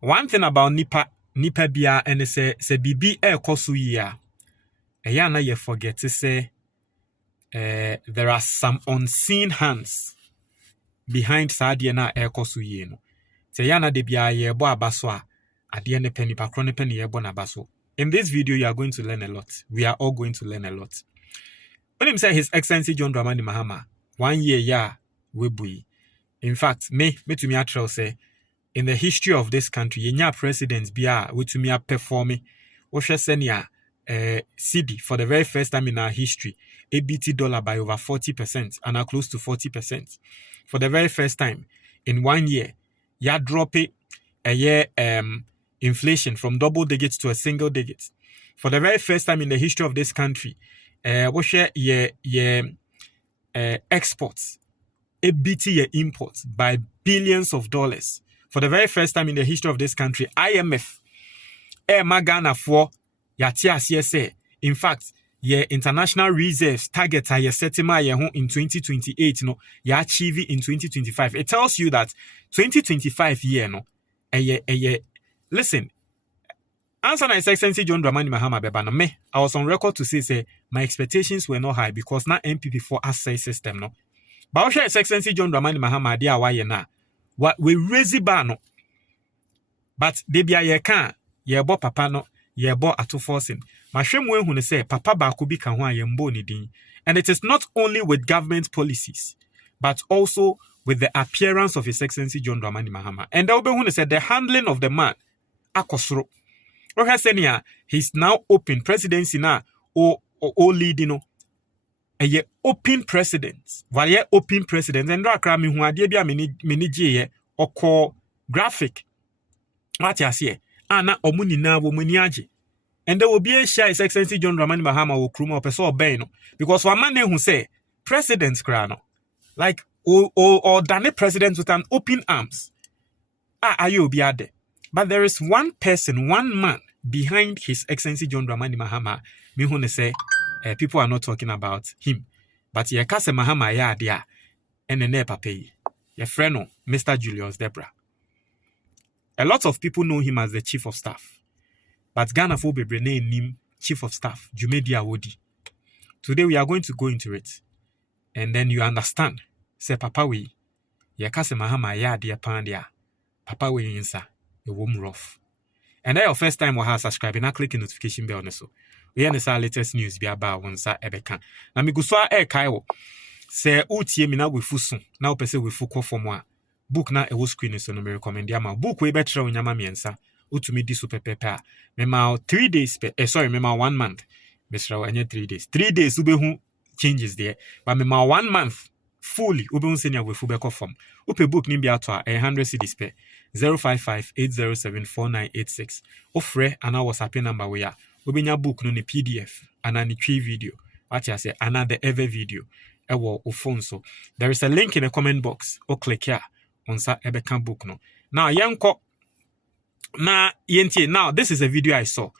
one thing about nipa bia and say bibi kosu ya na you forget to say there are some unseen hands behind sadie na kosu ye no. Say na de bia ye bo abaso a ade ne pani pakro ne pani ye bo na baso. In this video you are going to learn a lot. We are all going to learn a lot. When him say His Excellency John Dramani Mahama 1 year ya we bui. In fact, me to me actually say in the history of this country, yenya presidents bia we to me performing Oshesenia CD for the very first time in our history, ABT dollar by over 40% and are close to 40%. For the very first time in 1 year, ya drop it a year inflation from double digits to a single digit. For the very first time in the history of this country, we share exports, ABT imports by billions of dollars. For the very first time in the history of this country, IMF, Magana for Yatia in fact, your international reserves target are setting in 2028, no, you achieve it in 2025. It tells you that 2025 year, no, listen, answer His Excellency John Dramani Mahama Bebana me. I was on record to say my expectations were not high because now MPP4 assay system, no. But His Excellency John Dramani Mahama dia why na what we raise bar no. But they be a can ye bo papa no ye bo ato forcing. Mahwem we hu say papa ba ko bi kan ho ayembo ni din. And it is not only with government policies but also with the appearance of His Excellency John Dramani Mahama. And they be say the handling of the man akosoro. He's now open presidency na o leading no. A open president. While open president and rakra mi hu ade bia meni gye or call graphic. What you see? Ana omuni na wo muni age. And there will be a share His Excellency John Dramani Mahama will krum or person obey no. Because one man who say president's crown like or dane president with an open arms. Are you be there? But there is one person, one man behind His Excellency John Dramani Mahama. Me who say people are not talking about him. But ye kase Mahama ya dia and ne pay. Your friend Mr. Julius Debra. A lot of people know him as the chief of staff. But Ghana for bebre name him chief of staff, Jumedi Awodi. Today we are going to go into it. And then you understand. Say papa we ye kase Mahama ya dia pandia. Papa we insa. A warm rough. And that your first time we have subscribing and click the notification bell so. We are the latest news be about once ebeka. Na mi guswa kaiwo. Se utie mi na we fusun. Na opese we fuko for moi. Book na ewo screen so no me recommend ya ma. Book we betra unyama miensa. Utumi di super pepa. Me ma 3 days me ma 1 month. Besra enye 3 days. 3 days ube hu changes there. But me ma 1 month fully ube hu senya we fu beko form. Upe book ni bi ato 100 cedis pe. 055-807-4986. Ofre ana WhatsApp number we ya. Ubenya book no ni PDF ana ni tree video. What you say another ever video. Ewo o phone so. There is a link in the comment box. O click here on sa ebeka book no. Now yanko na yentie. Now this is a video I saw.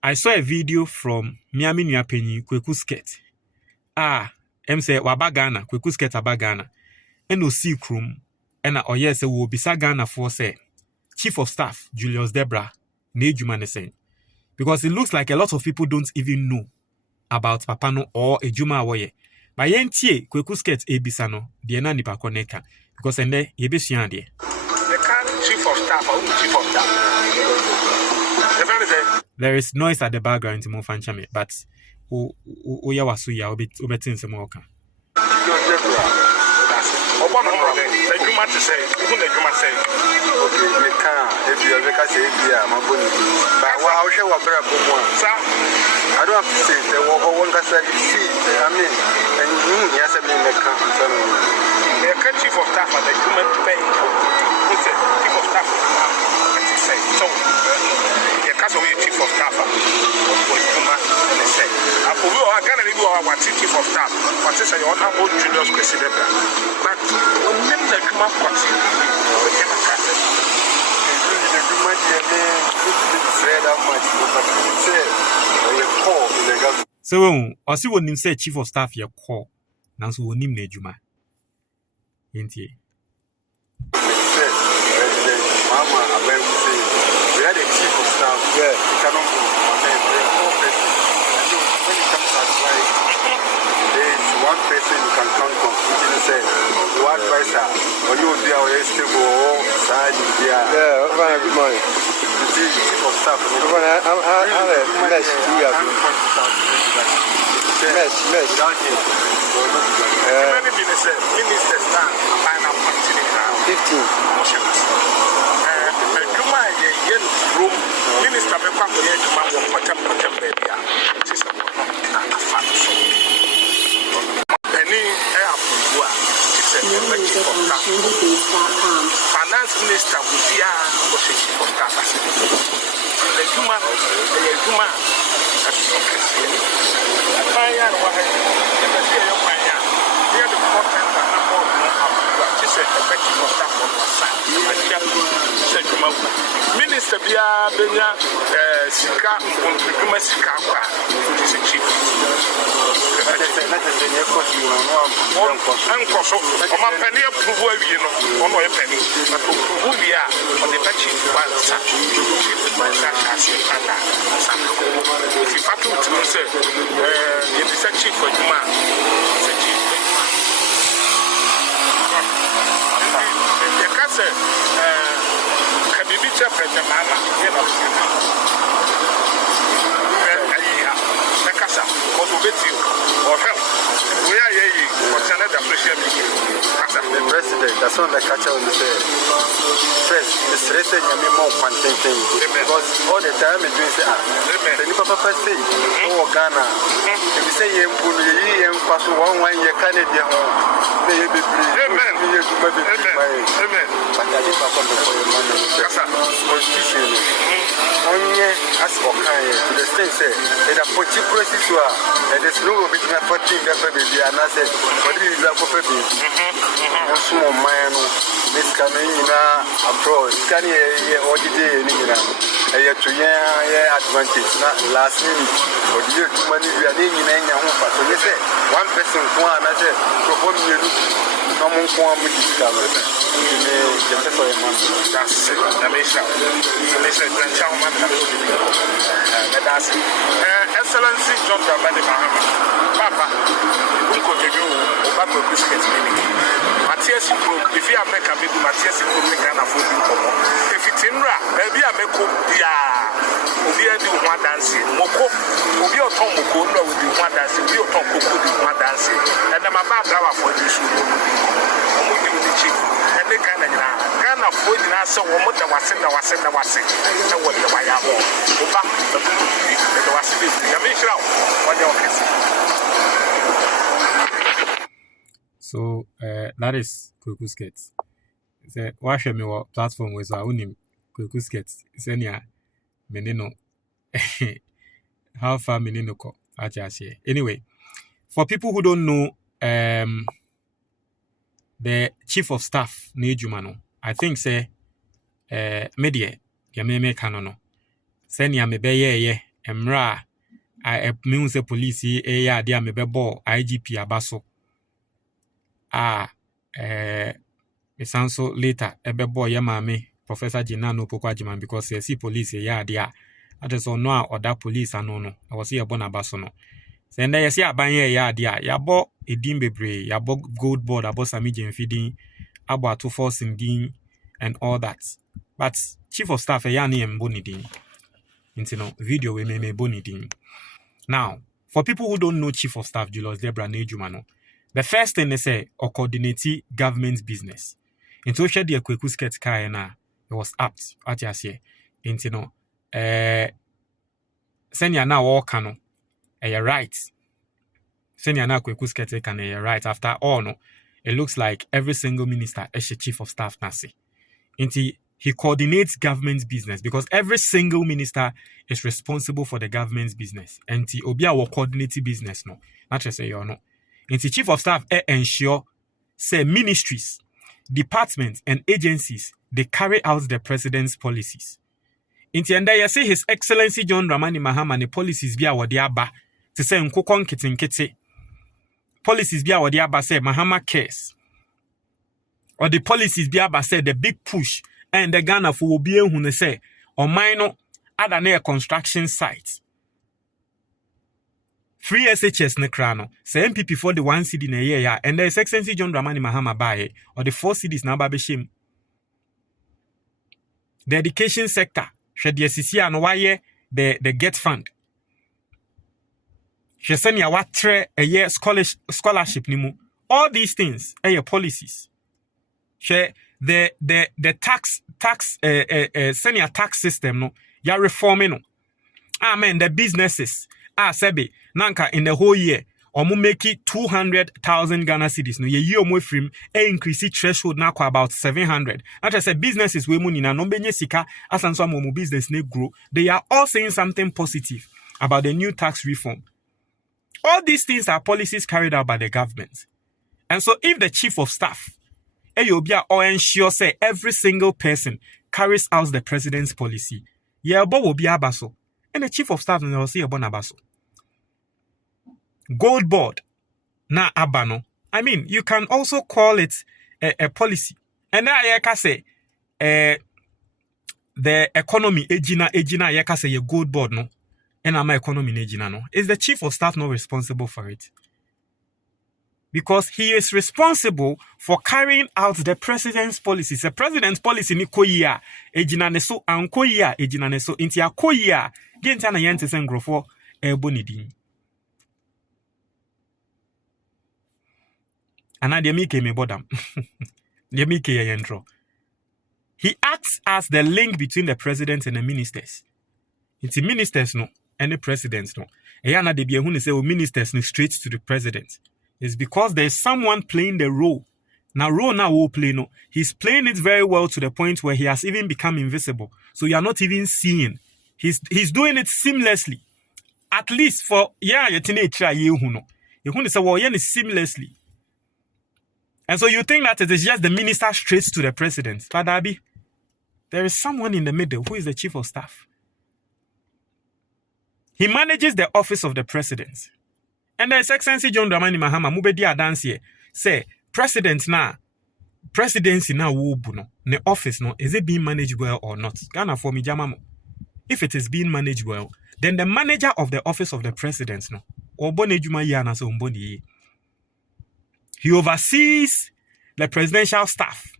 I saw a video from Miami Nyapenyi Kweku Skirt. Say wabagana Kweku Skirt abagana. Eno si krum ena oye se wo bisa Ghana for say Chief of Staff Julius Debra ne juma ne say. Because it looks like a lot of people don't even know about Papano or a Juma Awoye. But yentie Kweku Skirt ebisa no de na nipa koneka because ende yebesua de. Chief of Staff or Chief of Staff. There is noise at the background to move fanchame, but ya wasu ya obetin se mo ka. Obo no mo de Juma to say, who the Juma say. Okay, we can if you ever say bia maboni. But how shall we bra bomo? Sir, I don't have to say the one can say see, I mean, and you yes me make can so. The Chief of Staff and the Juma pay. Who said Chief of Staff? Let's say so. The case of Chief of Staff for Juma and say. We are going to do our Chief of Staff. What is your honorable Julius Debra? But when the Juma party, we never can. So, I see when him say Chief of Staff your call. Now so when him ne Juma. Yentie. Mama, I went to say. of staff, Yeah. it cannot go. There are 4 persons. And so when it comes to advice, there is one person you can count on, which is your advisor, or you will be our stable or side. Yeah, good morning. The chief of staff. I'm a mess. Without him, many ministers now find out continuing now. 15. Room minister be kwa kwenye juma wo potem baby a sisa na afa so any airport a sisa be chief of staff finance minister wo bia wo chief of staff the juma that's okay apaya no wa ha e be se yo kwanya here the content and number of sisa be chief of staff on minister bia benya sika nkuma sika kwa this chief enkoso o ma peni approve awie no ono e peni but approve bia on the chief balance chief balance as fanda sanko if fatu to say you be chief for juma chief the kase Gatekeeper President Mahama, Kasa, what will bet you or help? We are here, what's another social media? The president, that's what the catcher will say. First, the stress and you more contenting because all the time it means the new papa say, oh Ghana, if you say you put you pass 1 year Canadian home, they be amen. Amen. But I didn't for your money. Constitution. Only as for kind to the state say, and a particular situation, and there's no between 14 baby, and I said, what is that for baby? Small man, this coming in approach, can you all the day in a year to year advantage, not last minute, or the year too many we are naming in your home. So they say, one person, one, I said, perform you. No more form with this camera. That's it. Excellency John Dramani Mahama. Papa, you go to you, Obama biscuits meaning. Matthias, if you make a big Matthias, you make an afford you. If it's in Ra, maybe I make up the do one dancing. Moko, Ubi or Tom Moko, no, will be one dancing. We Tom Moko, one dancing. And I'm about to have for this. And they can afford the answer. One more than was in the was in the was in the what the way I want. Oba, the was in the Yamisha. What your So that is Kuku Skets. Say watch me what platform was our name Kuku Skets. Senya menino how far menino ko actually. Anyway, for people who don't know the chief of staff Nejumano, I think say media yameme kanono. Senya mebeye emra I means the police dia mebebo IGP abaso. Misanso later ebebo yamame Professor Jinano Pokwajiman because see police dia that is no other police anono I was here born abaso no send there see abanye dia yabo edim bebre yabo gold board abo samije feeding abo ato forcing din and all that but chief of staff ya na mboni din intino video we me boni din. Now for people who don't know chief of staff Julius Debra Nejumano, the first thing they say or coordinate government business. Into share the Kweku Skets car na it was apt at just here. Into no send ya now all cano you're right. Send ya now Kweku Skets can you're right. After all no, it looks like every single minister is a chief of staff nasi. Into he coordinates government business because every single minister is responsible for the government's business. And he obia will coordinate business no. Not just say you know. And the chief of staff ensure say ministries, departments and agencies they carry out the president's policies. In the end, you say His Excellency John Dramani Mahama the policies be awadi aba to say nkokon kitinkiti. Policies be awadi aba say Mahama cares. Or the policies be aba say the big push and the Ghana for obi ehun say or minor other near construction sites. Free SHS ne krano. Say MPP for the 1 city in a year, and there is Excellency John Dramani Mahama buy or the 4 cities now baby shame. The education sector, should the SCC and why the Get Fund. She send ya watre a year scholarship nimu. All these things are your policies. She the tax senior tax system no ya reforming no. Amen. The businesses sebe nanka in the whole year omu make it 200,000 Ghana cedis no ye omu free increase threshold na kwa about 700. That I say businesses we money na no benye sika asanso amu business ne grow. They are all saying something positive about the new tax reform. All these things are policies carried out by the government. And so if the chief of staff or ensure say every single person carries out the president's policy, will be abaso. And the chief of staff will say abaso. Gold board na abano. I mean, you can also call it a policy. And now I can say the economy ejina I can say a gold board no. And my economy ejina no. Is the chief of staff not responsible for it? Because he is responsible for carrying out the president's policies. The president's policy ni koya ejina neso ankoya ejina neso inti akoya genta na yente sengrofo ebonidi. Ana de mi ke me bodam. De mi ke yendro. He acts as the link between the president and the ministers. Inti ministers no, and the presidents no. Eyana de biehun say ministers no straight to the president. It's because there's someone playing the role. Now, role now will play no. He's playing it very well to the point where he has even become invisible. So you are not even seeing. He's doing it seamlessly. At least for you try you no. You say well seamlessly. And so you think that it is just the minister straight to the president. But Abi, there is someone in the middle who is the chief of staff. He manages the office of the president. And there's Excellency John Dramani Mahama mubedi adansi say presidency now wubuno ne office no is it being managed well or not? Ghana for me jamamo. If it is being managed well, then the manager of the office of the president no obone juma yana so mboni. He oversees the presidential staff.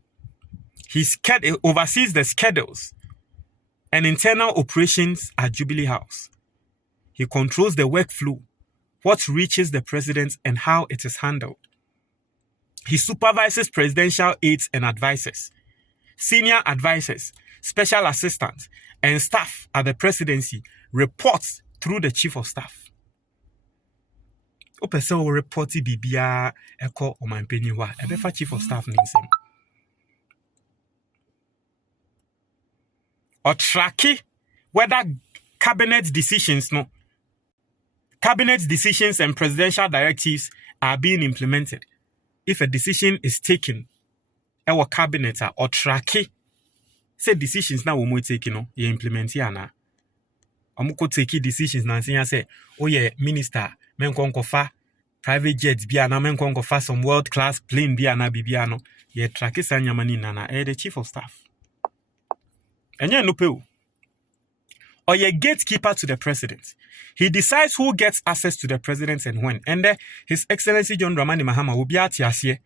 He oversees the schedules and internal operations at Jubilee House. He controls the workflow, what reaches the president and how it is handled. He supervises presidential aides and advisors, senior advisors, special assistants, and staff at the presidency reports through the chief of staff. Opese o reporti bibia eko o manpenyi wa ebefa chief of staff ninsem. Or tracking whether cabinet decisions and presidential directives are being implemented. If a decision is taken, our cabinet or tracking, say decisions now we take you implement na. Amuko take decisions na say, oh yeah, minister, men konkofa private jets biana men konkofa some world class plane biana bibiano. Ye tracking sanyamani nana the chief of staff. And no pay. Or a gatekeeper to the president. He decides who gets access to the president and when. And His Excellency John Dramani Mahama will be at Yasie.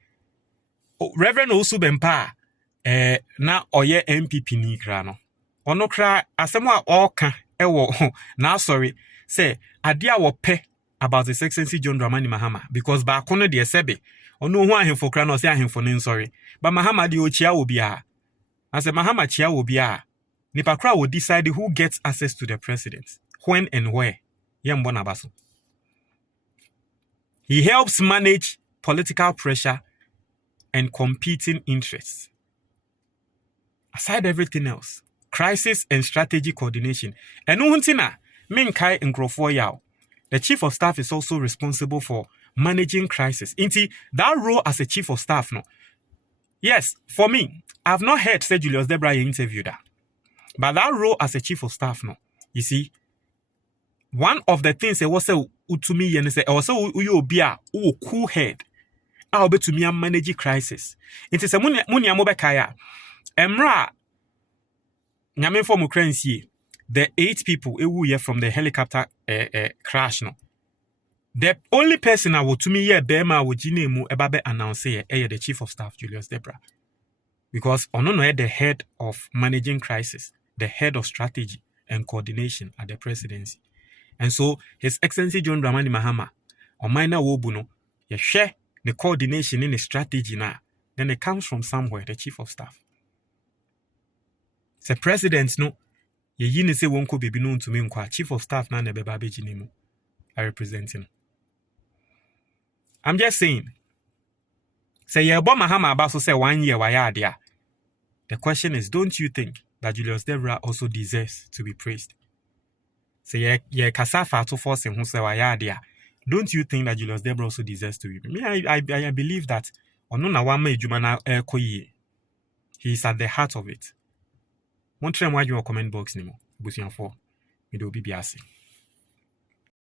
Reverend Osu Bempa na oye MPP ni krano. Ono kra asemwa oka ewo na sorry say adia wo pe about His Excellency John Dramani Mahama because ba kono de sebe ono hu ahemfo kra no say ahemfo ne sorry. But Mahama de ochia obi a. As a Mahama chia obi a. Nipakra will decide who gets access to the president, when and where. He helps manage political pressure and competing interests. Aside everything else, crisis and strategy coordination. And Minkai Nkrofo Yao, the chief of staff is also responsible for managing crisis. Inti that role as a chief of staff, no. Yes, for me, I've not heard Sir Julius Debra interviewed her. But that role as a chief of staff, no, you see, one of the things that was to me and say, also you be a cool head. I'll be to me and manage crisis. It is a munya mobekaya. Emra Nyame for Mukrensi. the 8 people who were from the helicopter crash no. The only person I would to me here Bema would Jinemu Ebabe announce the Chief of Staff Julius Debra. Because Onono the head of managing crisis, the head of strategy and coordination at the presidency. And so His Excellency John Dramani Mahama, or minor wobuno, you share the coordination in the strategy now. Then it comes from somewhere, the Chief of Staff. The president no, ye yini se wonko baby known to me Chief of Staff na nebeba bejinemu. I represent him. I'm just saying. Say ye bo Mahama Abaso say 1 year waya. The question is, don't you think that Julius Debra also deserves to be praised? Say ye kasafa to force him who say waya. Don't you think that Julius Debra also deserves to be? Me, I believe that onuna wama ejumana koyi. He is at the heart of it. Montre moi your comment box nimo. Busian 4. Me do bibiase.